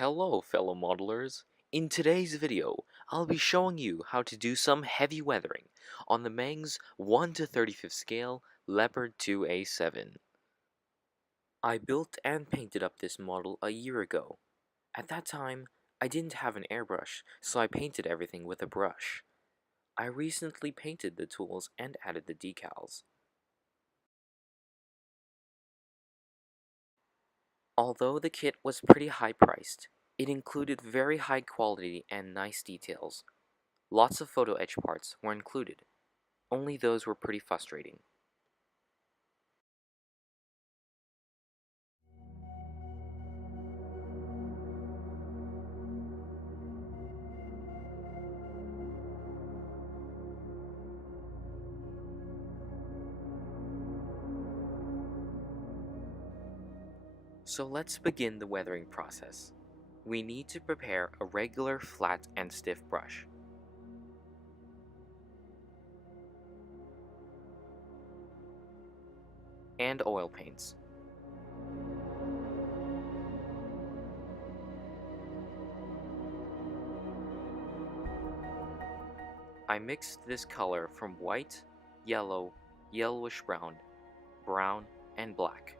Hello fellow modelers. In today's video, I'll be showing you how to do some heavy weathering on the MENG's 1 to 35th scale Leopard 2A7. I built and painted up this model a year ago. At that time, I didn't have an airbrush, so I painted everything with a brush. I recently painted the tools and added the decals. Although the kit was pretty high priced, it included very high quality and nice details. Lots of photo etch parts were included, only those were pretty frustrating. So let's begin the weathering process. We need to prepare a regular flat and stiff brush. And oil paints. I mixed this color from white, yellow, yellowish brown, brown, and black.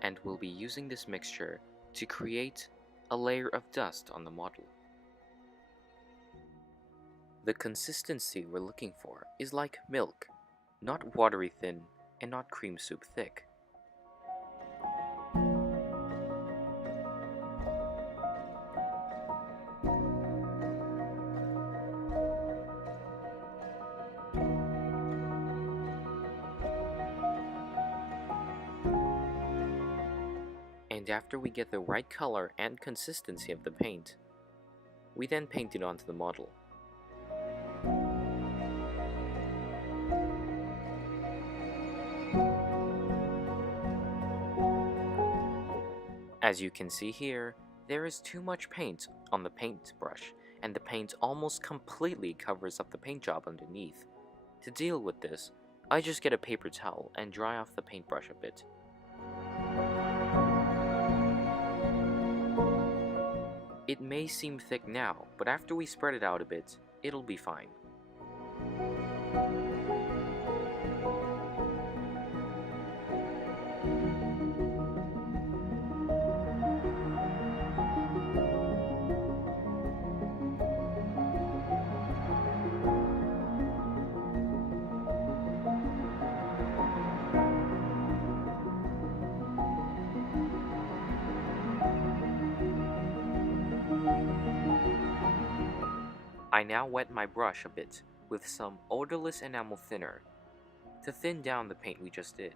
And we'll be using this mixture to create a layer of dust on the model. The consistency we're looking for is like milk, not watery thin and not cream soup thick. And after we get the right color and consistency of the paint, we then paint it onto the model. As you can see here, there is too much paint on the paintbrush, and the paint almost completely covers up the paint job underneath. To deal with this, I just get a paper towel and dry off the paintbrush a bit. It may seem thick now, but after we spread it out a bit, it'll be fine. I now wet my brush a bit with some odorless enamel thinner to thin down the paint we just did.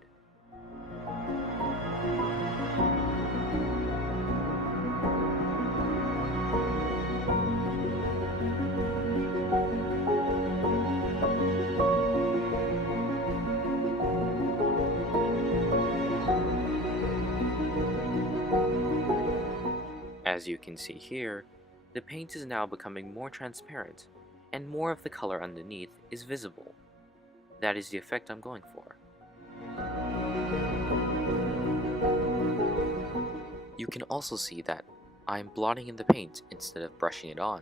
As you can see here, the paint is now becoming more transparent, and more of the color underneath is visible. That is the effect I'm going for. You can also see that I am blotting in the paint instead of brushing it on.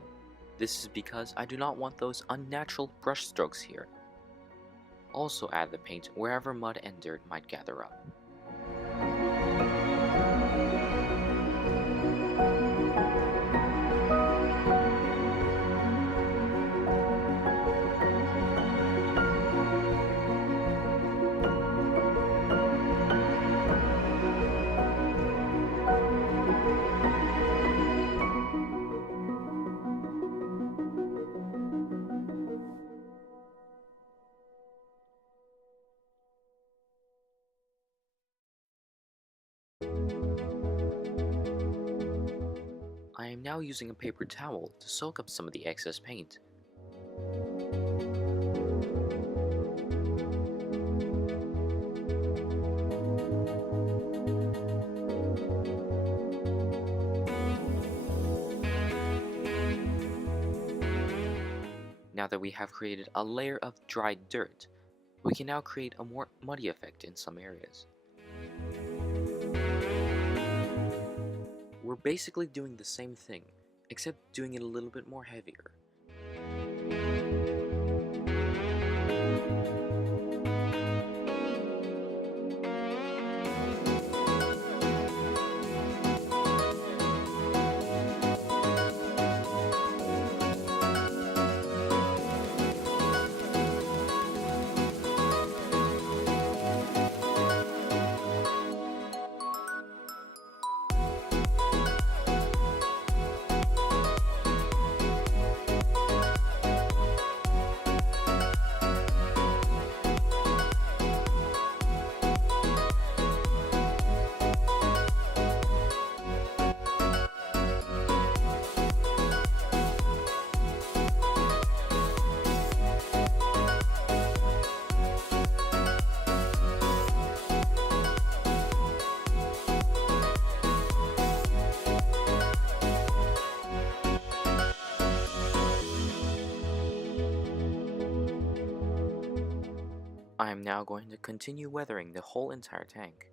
This is because I do not want those unnatural brush strokes here. Also add the paint wherever mud and dirt might gather up. I am now using a paper towel to soak up some of the excess paint. Now that we have created a layer of dried dirt, we can now create a more muddy effect in some areas. We're basically doing the same thing, except doing it a little bit more heavier. I am now going to continue weathering the whole entire tank.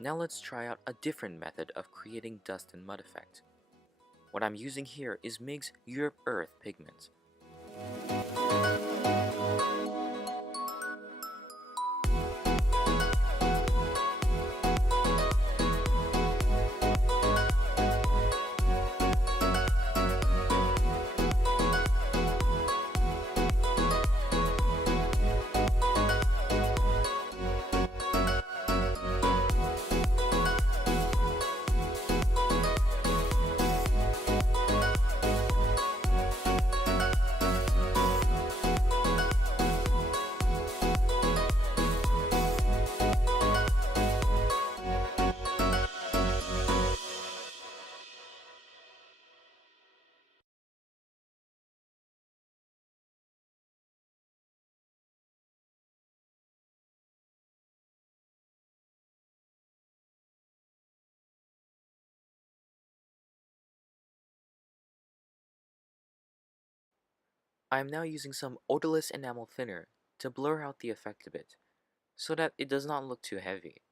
Now let's try out a different method of creating dust and mud effect. What I'm using here is MENG's Europe Earth pigment. I am now using some odorless enamel thinner to blur out the effect a bit, so that it does not look too heavy.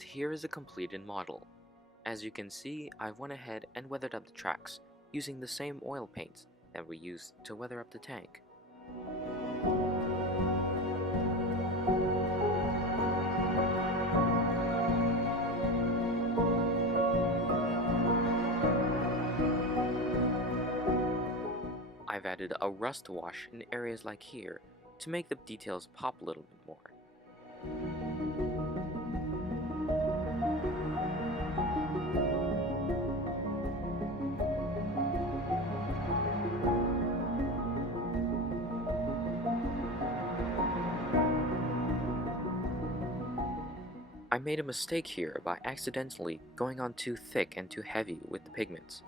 And here is a completed model. As you can see, I went ahead and weathered up the tracks using the same oil paints that we used to weather up the tank. I've added a rust wash in areas like here to make the details pop a little bit more. I made a mistake here by accidentally going on too thick and too heavy with the pigments.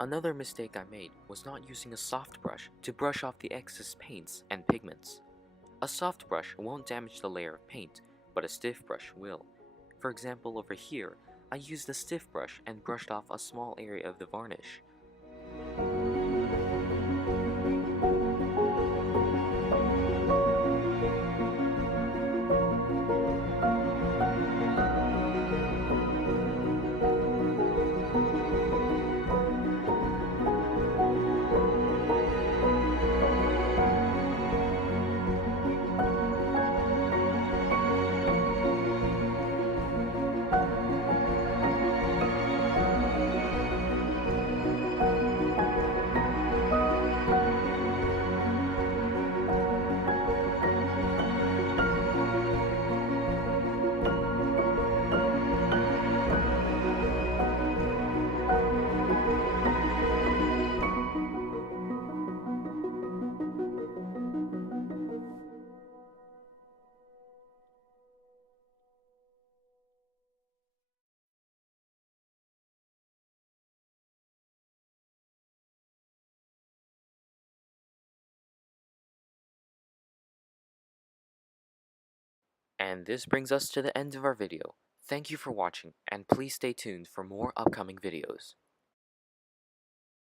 Another mistake I made was not using a soft brush to brush off the excess paints and pigments. A soft brush won't damage the layer of paint, but a stiff brush will. For example, over here, I used a stiff brush and brushed off a small area of the varnish. And this brings us to the end of our video. Thank you for watching, and please stay tuned for more upcoming videos.